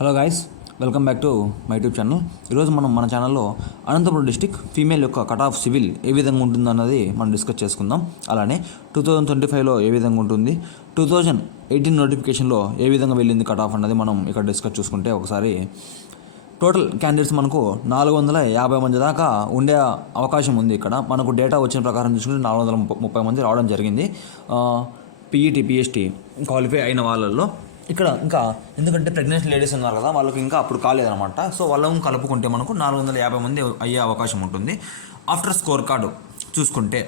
Hello guys, welcome back to my YouTube channel. ఈరోజు మనం మన ఛానల్లో అనంతపురం డిస్టిక్ ఫీమేల్ యొక్క కట్ ఆఫ్ సివిల్ ఏ విధంగా ఉంటుందన్నది మనం డిస్కస్ చేసుకుందాం. అలానే 2025లో ఏ విధంగా ఉంటుంది, 2018 నోటిఫికేషన్లో ఏ విధంగా వెళ్ళింది కట్ ఆఫ్ అన్నది మనం ఇక్కడ డిస్కస్ చూసుకుంటే ఒకసారి టోటల్ క్యాండిడేట్స్ మనకు 450 మంది దాకా ఉండే అవకాశం ఉంది. ఇక్కడ మనకు డేటా వచ్చిన ప్రకారం చూసుకుంటే 430 మంది రావడం జరిగింది. పీఈటీ పిఎస్టీ క్వాలిఫై అయిన వాళ్ళల్లో ఇక్కడ ఇంకా ఎందుకంటే ప్రెగ్నెంట్ లేడీస్ ఉన్నారు కదా, వాళ్ళకి ఇంకా అప్పుడు కాలేదన్నమాట. సో వాళ్ళని కలుపుకుంటే మనకు 450 మంది అయ్యే అవకాశం ఉంటుంది. ఆఫ్టర్ స్కోర్ కార్డు చూసుకుంటే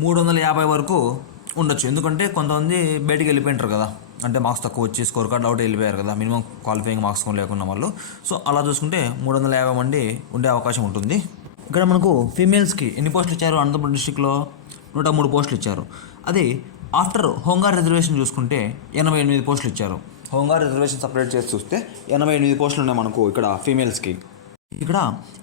350 వరకు ఉండొచ్చు. ఎందుకంటే కొంతమంది బయటికి వెళ్ళిపోయింటారు కదా, అంటే మార్క్స్ తక్కువ వచ్చి స్కోర్ కార్డు అవుట్ వెళ్ళిపోయారు కదా, మినిమం క్వాలిఫైయింగ్ మార్క్స్ లేకున్న వాళ్ళు. సో అలా చూసుకుంటే 350 మంది ఉండే అవకాశం ఉంటుంది. ఇక్కడ మనకు ఫీమేల్స్కి ఎన్ని పోస్టులు ఇచ్చారు? అనంతపురం డిస్టిక్లో 103 పోస్టులు ఇచ్చారు. అది ఆఫ్టర్ హోంగార్డ్ రిజర్వేషన్ చూసుకుంటే 88 పోస్టులు ఇచ్చారు. హోంగార్డ్ రిజర్వేషన్ సపరేట్ చేసి చూస్తే 88 పోస్టులు ఉన్నాయి మనకు ఇక్కడ ఫీమేల్స్కి. ఇక్కడ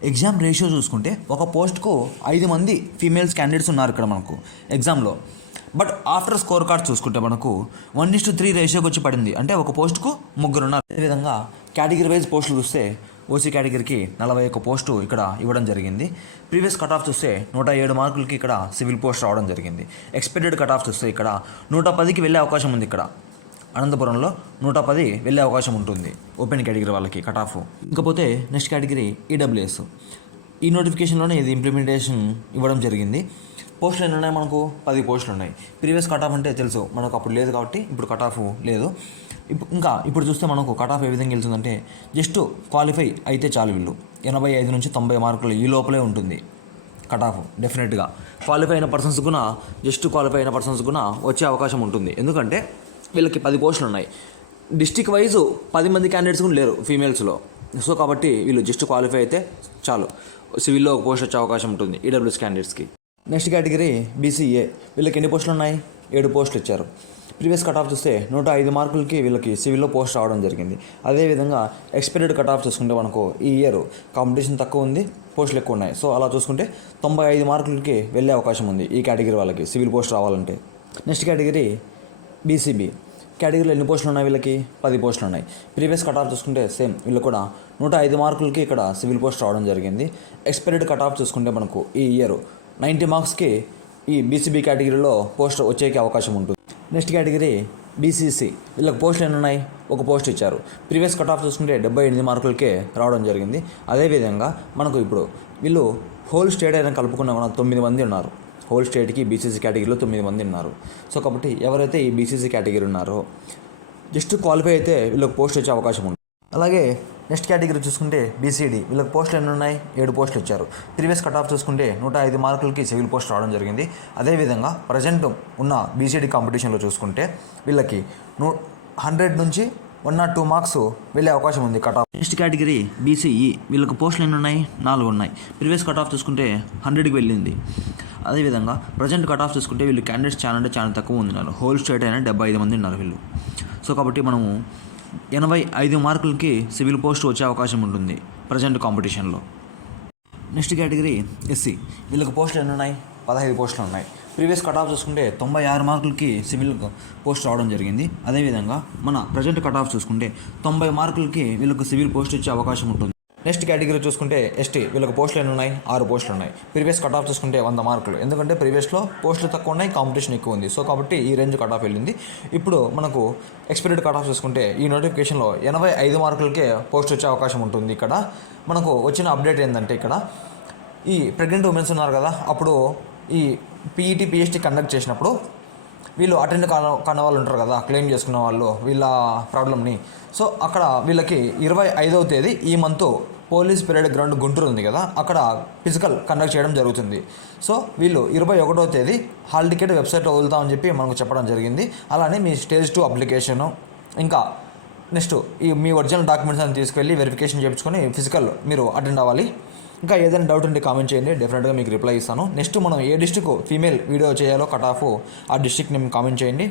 ఎగ్జామ్ రేషియో చూసుకుంటే ఒక పోస్ట్కు 5 మంది ఫీమేల్స్ క్యాండిడేట్స్ ఉన్నారు ఇక్కడ మనకు ఎగ్జామ్లో. బట్ ఆఫ్టర్ స్కోర్ కార్డ్ చూసుకుంటే మనకు 1:3 రేషియోకి వచ్చి పడింది, అంటే ఒక పోస్టుకు 3 ఉన్నారు. అదేవిధంగా కేటగిరీ వైజ్ పోస్టులు చూస్తే ఓసీ కేటగిరీకి 41 పోస్టు ఇక్కడ ఇవ్వడం జరిగింది. ప్రీవియస్ కట్ ఆఫ్ చూస్తే 107 మార్కులకి ఇక్కడ సివిల్ పోస్ట్ రావడం జరిగింది. ఎక్స్పెక్టెడ్ కట్ ఆఫ్ చూస్తే ఇక్కడ 110కి వెళ్ళే అవకాశం ఉంది. ఇక్కడ అనంతపురంలో 110 వెళ్ళే అవకాశం ఉంటుంది ఓపెన్ కేటగిరీ వాళ్ళకి కట్ ఆఫ్. ఇకపోతే నెక్స్ట్ కేటగిరీ ఈడబ్ల్యూఎస్. ఈ నోటిఫికేషన్లోనే ఇది ఇంప్లిమెంటేషన్ ఇవ్వడం జరిగింది. పోస్టులు ఎన్ని ఉన్నాయి? మనకు 10 పోస్టులు ఉన్నాయి. ప్రీవియస్ కట్ ఆఫ్ అంటే తెలుసు మనకు, అప్పుడు లేదు కాబట్టి ఇప్పుడు కట్ ఆఫ్ లేదు. ఇప్పుడు చూస్తే మనకు కట్ ఆఫ్ ఏ విధంగా వెళ్తుందంటే జస్ట్ క్వాలిఫై అయితే చాలు, వీళ్ళు 85 నుంచి 90 మార్కులు ఈ లోపలే ఉంటుంది కట్ ఆఫ్. డెఫినెట్గా క్వాలిఫై అయిన పర్సన్స్ కూడా, జస్ట్ క్వాలిఫై అయిన పర్సన్స్ కూడా వచ్చే అవకాశం ఉంటుంది. ఎందుకంటే వీళ్ళకి 10 పోస్టులు ఉన్నాయి. డిస్టిక్ వైజ్ 10 మంది క్యాండిడేట్స్ కూడా లేరు ఫీమేల్స్లో. సో కాబట్టి వీళ్ళు జస్ట్ క్వాలిఫై అయితే చాలు, సివిల్లో ఒక పోస్ట్ వచ్చే అవకాశం ఉంటుంది ఈడబ్ల్యూఎస్ క్యాండిడేట్స్కి. Next category BCA. వీళ్ళకి ఎన్ని పోస్టులు ఉన్నాయి? 7 పోస్టులు ఇచ్చారు. ప్రీవియస్ కట్ ఆఫ్ చూస్తే 105 మార్కులకి వీళ్ళకి సివిల్లో పోస్ట్ రావడం జరిగింది. అదేవిధంగా ఎక్స్పెక్టెడ్ కట్ ఆఫ్ చూసుకుంటే మనకు ఈ ఇయర్ కాంపిటీషన్ తక్కువ ఉంది, పోస్టులు ఎక్కువ ఉన్నాయి. సో అలా చూసుకుంటే 95 మార్కులకి వెళ్ళే అవకాశం ఉంది ఈ కేటగిరీ వాళ్ళకి సివిల్ పోస్ట్ రావాలంటే. Next category BCB. కేటగిరీలో ఎన్ని పోస్టులు ఉన్నాయి? వీళ్ళకి 10 పోస్టులు ఉన్నాయి. ప్రీవియస్ కట్ ఆఫ్ చూసుకుంటే సేమ్, వీళ్ళు కూడా 105 మార్కులకి ఇక్కడ సివిల్ పోస్ట్ రావడం జరిగింది. ఎక్స్పెక్టెడ్ కట్ ఆఫ్ చూసుకుంటే మనకు ఈ ఇయర్ 90 మార్క్స్కి ఈ బీసీబీ కేటగిరీలో పోస్ట్ వచ్చేకి అవకాశం ఉంటుంది. Next category BCC. వీళ్ళకి పోస్టులు ఎన్ని ఉన్నాయి? ఒక పోస్ట్ ఇచ్చారు. ప్రీవియస్ కట్ ఆఫ్ చూసుకుంటే 78 మార్కులకే రావడం జరిగింది. అదేవిధంగా మనకు ఇప్పుడు వీళ్ళు హోల్ స్టేట్ అయినా కలుపుకున్న 9 మంది ఉన్నారు. హోల్ స్టేట్కి బీసీసీ కేటగిరీలో 9 మంది ఉన్నారు. సో కాబట్టి ఎవరైతే ఈ బీసీసీ కేటగిరీ ఉన్నారో జస్ట్ క్వాలిఫై అయితే వీళ్ళకి పోస్ట్ వచ్చే అవకాశం ఉంది. అలాగే నెక్స్ట్ కేటగిరీ చూసుకుంటే బీసీడీ. వీళ్ళకి పోస్టులు ఎన్ని ఉన్నాయి? 7 పోస్టులు ఇచ్చారు. ప్రీవియస్ కట్ ఆఫ్ చూసుకుంటే 105 మార్కులకి సివిల్ పోస్ట్ రావడం జరిగింది. అదేవిధంగా ప్రజెంట్ ఉన్న బీసీడీ కాంపిటీషన్లో చూసుకుంటే వీళ్ళకి 100 నుంచి 102 మార్క్స్ వెళ్ళే అవకాశం ఉంది cut off. Next category BCE. వీళ్ళకి పోస్టులు ఎన్ని ఉన్నాయి? 4 ఉన్నాయి. ప్రీవియస్ కట్ ఆఫ్ చూసుకుంటే 100కి వెళ్ళింది. అదేవిధంగా ప్రజెంట్ కట్ ఆఫ్ చూసుకుంటే వీళ్ళు క్యాండిడేట్స్ చాలా తక్కువ ఉన్నారు. హోల్ స్టేట్ అయినా 75 మంది ఉన్నారు వీళ్ళు. సో కాబట్టి మనము 85 మార్కులకి సివిల్ పోస్ట్ వచ్చే అవకాశం ఉంటుంది ప్రజెంట్ కాంపిటీషన్లో. Next category SC. వీళ్ళకి పోస్టులు ఎన్ని ఉన్నాయి? 15 పోస్టులు ఉన్నాయి. ప్రీవియస్ కట్ ఆఫ్ చూసుకుంటే 96 మార్కులకి సివిల్ పోస్ట్ రావడం జరిగింది. అదేవిధంగా మన ప్రజెంట్ కట్ ఆఫ్ చూసుకుంటే 90 మార్కులకి వీళ్ళకి సివిల్ పోస్ట్ వచ్చే అవకాశం ఉంటుంది. నెక్స్ట్ కేటగిరీ చూసుకుంటే ఎస్టీ. వీళ్ళకి పోస్టులు ఎన్ని ఉన్నాయి? 6 పోస్టులు ఉన్నాయి. ప్రీవియస్ కట్ ఆఫ్ చూసుకుంటే 100 మార్కులు. ఎందుకంటే ప్రీవియస్లో పోస్టులు తక్కువ ఉన్నాయి, కాంపిటీషన్ ఎక్కువ ఉంది. సో కాబట్టి ఈ రేంజ్ కట్ ఆఫ్ వెళ్ళింది. ఇప్పుడు మనకు ఎక్స్పెక్టెడ్ కట్ ఆఫ్ చూసుకుంటే ఈ నోటిఫికేషన్లో 85 మార్కులకే పోస్ట్ వచ్చే అవకాశం ఉంటుంది. ఇక్కడ మనకు వచ్చిన అప్డేట్ ఏంటంటే ఇక్కడ ఈ ప్రెగ్నెంట్ ఉమెన్స్ ఉన్నారు కదా, అప్పుడు ఈ పీఈటీ పిఎస్టీ కండక్ట్ చేసినప్పుడు వీళ్ళు అటెండ్ కాని వాళ్ళు ఉంటారు కదా, క్లెయిమ్ చేసుకున్న వాళ్ళు వీళ్ళ ప్రాబ్లమ్ని. సో అక్కడ వీళ్ళకి 25వ తేదీ ఈ month police parade ground Guntur ఉంది కదా, అక్కడ ఫిజికల్ కండక్ట్ చేయడం జరుగుతుంది. సో వీళ్ళు 21వ తేదీ హాల్ టికెట్ వెబ్సైట్లో వదులుతామని చెప్పి మనకు చెప్పడం జరిగింది. అలానే మీ స్టేజ్ 2 అప్లికేషను, ఇంకా నెక్స్ట్ మీ ఒరిజినల్ డాక్యుమెంట్స్ అని తీసుకెళ్ళి వెరిఫికేషన్ చేయించుకొని ఫిజికల్ మీరు అటెండ్ అవ్వాలి. ఇంకా ఏదైనా డౌట్ ఉంటే కామెంట్ చేయండి, డెఫినెట్గా మీకు రిప్లై ఇస్తాను. నెక్స్ట్ మనం ఏ డిస్ట్రిక్ట్ ఫీమేల్ వీడియో చేయాలో కట్ ఆఫ్ ఆ డిస్ట్రిక్ట్ నేమ్ కామెంట్ చేయండి.